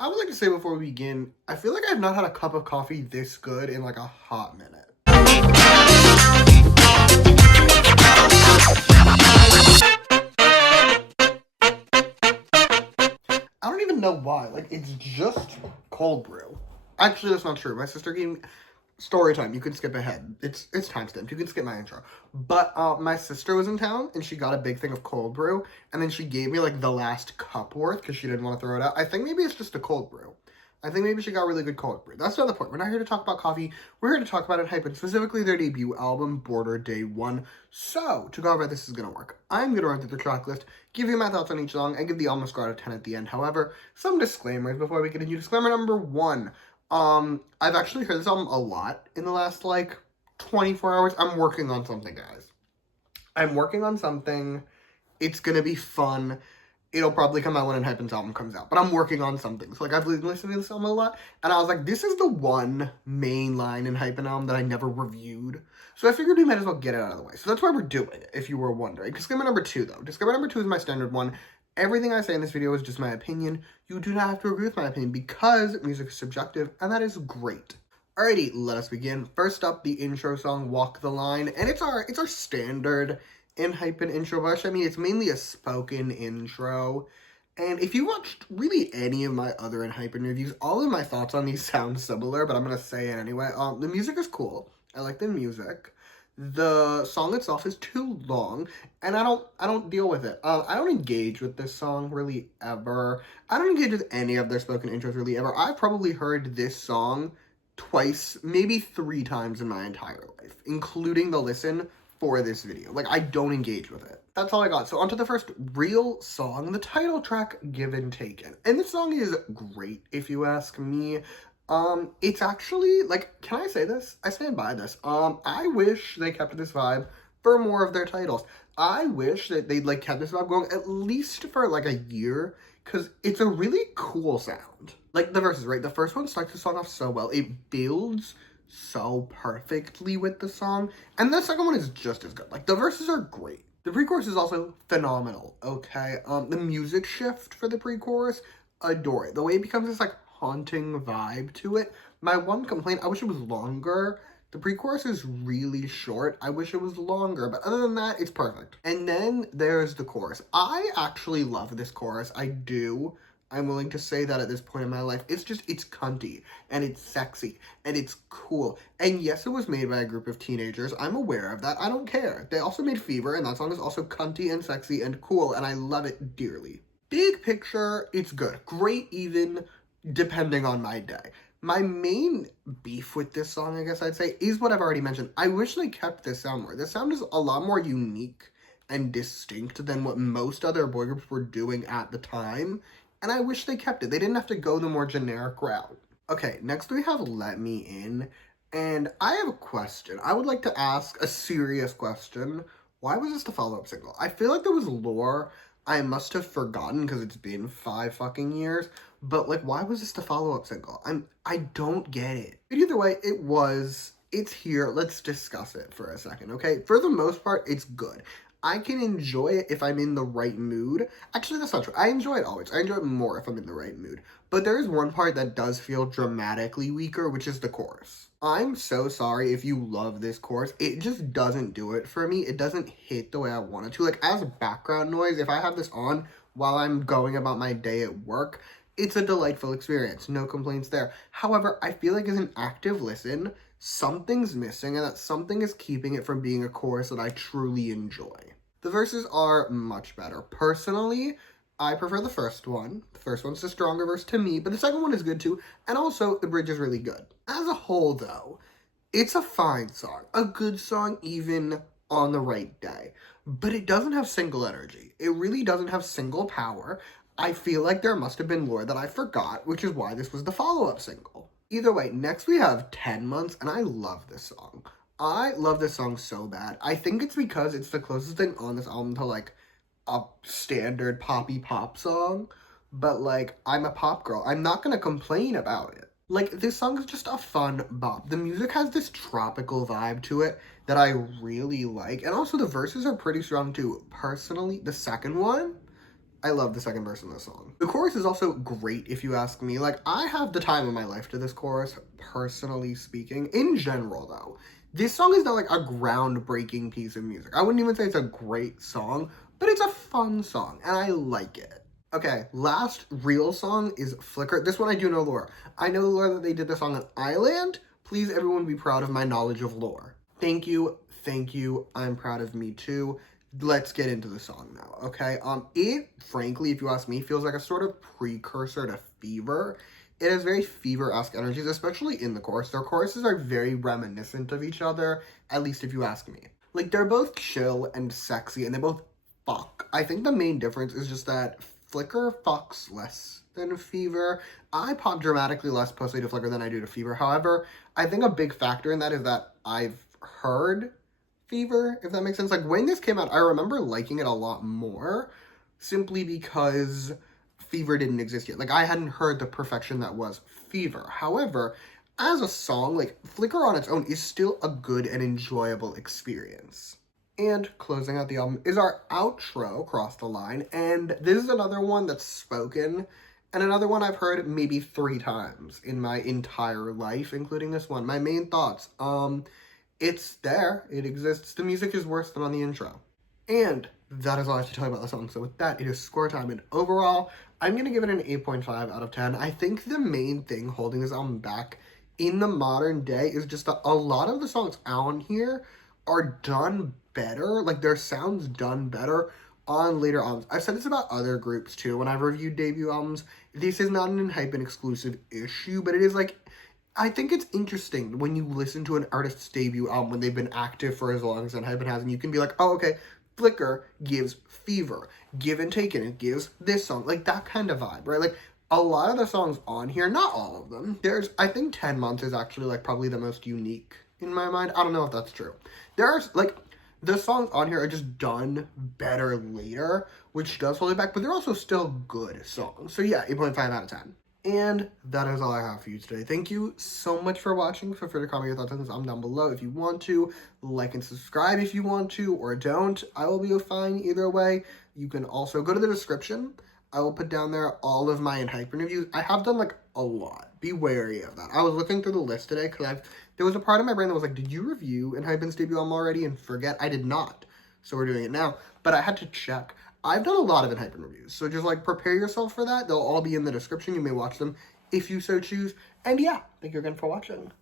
I would like to say before we begin, I feel like I've not had a cup of coffee this good in like a hot minute. I don't even know why. Like, it's just cold brew. Actually, that's not true. My sister gave me story time. You can skip ahead. It's timestamped. You can skip my intro. But my sister was in town and she got a big thing of cold brew, and then she gave me like the last cup worth because she didn't want to throw it out. I think maybe it's just a cold brew. I think maybe she got really good cold brew. That's not the point. We're not here to talk about coffee. We're here to talk about ENHYPEN, specifically their debut album, Border Day 1. So, to go over how this is going to work, I'm going to run through the track list, give you my thoughts on each song, and give the album a score out of 10 at the end. However, some disclaimers before we continue. Disclaimer number 1. I've actually heard this album a lot in the last, 24 hours. I'm working on something, guys. I'm working on something. It's going to be fun. It'll probably come out when ENHYPEN's album comes out. But I'm working on something. So, I've been listening to this album a lot. And I was like, this is the one mainline ENHYPEN album that I never reviewed. So I figured we might as well get it out of the way. So that's why we're doing it, if you were wondering. Disclaimer number 2, though. Disclaimer number 2 is my standard one. Everything I say in this video is just my opinion. You do not have to agree with my opinion because music is subjective, and that is great. Alrighty, let us begin. First up, the intro song, Walk the Line. And it's our standard ENHYPEN intro bush. I mean, it's mainly a spoken intro. And if you watched really any of my other ENHYPEN reviews, all of my thoughts on these sound similar, but I'm going to say it anyway. The music is cool. I like the music. The song itself is too long, and I don't deal with it. I don't engage with this song really ever. I don't engage with any of their spoken intros really ever. I've probably heard this song twice, maybe 3 times in my entire life, including the listen for this video. Like, I don't engage with it. That's all I got. So onto the first real song, the title track, Given Taken. And this song is great, if you ask me. It's actually, can I say this? I stand by this. I wish they kept this vibe for more of their titles. I wish that they'd, kept this vibe going at least for, a year, because it's a really cool sound. Like, the verses, right? The first one starts the song off so well. It builds so perfectly with the song, and the second one is just as good. Like, the verses are great. The pre-chorus is also phenomenal, okay? The music shift for the pre-chorus, adore it. The way it becomes this, haunting vibe to it. My one complaint, I wish it was longer. The pre-chorus is really short. I wish it was longer, but other than that, it's perfect. And then there's the chorus. I actually love this chorus. I do. I'm willing to say that at this point in my life. It's cunty, and it's sexy, and it's cool. And yes, it was made by a group of teenagers. I'm aware of that. I don't care. They also made Fever, and that song is also cunty and sexy and cool, and I love it dearly. Big picture, it's good. Great even, depending on my day. My main beef with this song, I guess I'd say, is what I've already mentioned. I wish they kept this sound more. This sound is a lot more unique and distinct than what most other boy groups were doing at the time, and I wish they kept it. They didn't have to go the more generic route. Okay, next we have Let Me In, and I have a question. I would like to ask a serious question. Why was this the follow-up single? I feel like there was lore I must have forgotten because it's been 5 fucking years, but, why was this the follow-up single? I don't get it. But either way, it's here. Let's discuss it for a second, okay? For the most part, it's good. I can enjoy it if I'm in the right mood. Actually, that's not true. I enjoy it always. I enjoy it more if I'm in the right mood. But there is one part that does feel dramatically weaker, which is the chorus. I'm so sorry if you love this chorus. It just doesn't do it for me. It doesn't hit the way I want it to. As background noise, if I have this on while I'm going about my day at work, it's a delightful experience. No complaints there. However, I feel like as an active listen, something's missing, and that something is keeping it from being a chorus that I truly enjoy. The verses are much better. Personally, I prefer the first one. The first one's the stronger verse to me, but the second one is good too, and also the bridge is really good. As a whole, though, it's a fine song. A good song even on the right day. But it doesn't have single energy. It really doesn't have single power. I feel like there must have been lore that I forgot, which is why this was the follow-up single. Either way, next we have 10 Months, and I love this song. I love this song so bad. I think it's because it's the closest thing on this album to, a standard poppy pop song. But, I'm a pop girl. I'm not gonna complain about it. This song is just a fun bop. The music has this tropical vibe to it that I really like. And also the verses are pretty strong too. Personally, the second one, I love the second verse in this song. The chorus is also great if you ask me. Like, I have the time of my life to this chorus, personally speaking. In general, though, this song is not like a groundbreaking piece of music. I wouldn't even say it's a great song, but it's a fun song, and I like it. Okay, last real song is Flicker. This one I do know lore. I know lore that they did this song on Island. Please, everyone, be proud of my knowledge of lore. Thank you, thank you. I'm proud of me too. Let's get into the song now, okay? It, frankly, if you ask me, feels like a sort of precursor to Fever. It has very Fever-esque energies, especially in the chorus. Their choruses are very reminiscent of each other, at least if you ask me. Like, they're both chill and sexy, and they both fuck. I think the main difference is just that Flicker fucks less than Fever. I pop dramatically less pussy to Flicker than I do to Fever. However, I think a big factor in that is that I've heard Fever, if that makes sense. Like, when this came out, I remember liking it a lot more simply because Fever didn't exist yet. Like, I hadn't heard the perfection that was Fever. However, as a song, like, Flicker on its own is still a good and enjoyable experience. And closing out the album is our outro, Cross the Line, and this is another one that's spoken, and another one I've heard maybe 3 times in my entire life, including this one. My main thoughts, it's there, it exists, the music is worse than on the intro. And that is all I have to tell you about the song. So with that, it is score time, and overall, I'm going to give it an 8.5 out of 10. I think the main thing holding this album back in the modern day is just that a lot of the songs on here are done better, like their sounds done better on later albums. I've said this about other groups too when I've reviewed debut albums. This is not an ENHYPEN exclusive issue, but it is like, I think it's interesting when you listen to an artist's debut album when they've been active for as long as ENHYPEN has, and you can be like, oh, okay, Flicker gives Fever, Give and Taken, it gives this song, like that kind of vibe, right? Like, a lot of the songs on here, not all of them, I think 10 Months is actually like probably the most unique in my mind. I don't know if that's true. There's like, the songs on here are just done better later, which does hold it back, but they're also still good songs. So yeah, 8.5 out of 10. And that is all I have for you today. Thank you so much for watching. Feel free to comment your thoughts on this album down below if you want to. Like and subscribe if you want to, or don't. I will be fine either way. You can also go to the description. I will put down there all of my ENHYPEN reviews. I have done like a lot. Be wary of that. I was looking through the list today because there was a part of my brain that was like, did you review ENHYPEN's debut album already and forget? I did not. So we're doing it now. But I had to check. I've done a lot of ENHYPEN reviews. So just like prepare yourself for that. They'll all be in the description. You may watch them if you so choose. And yeah, thank you again for watching.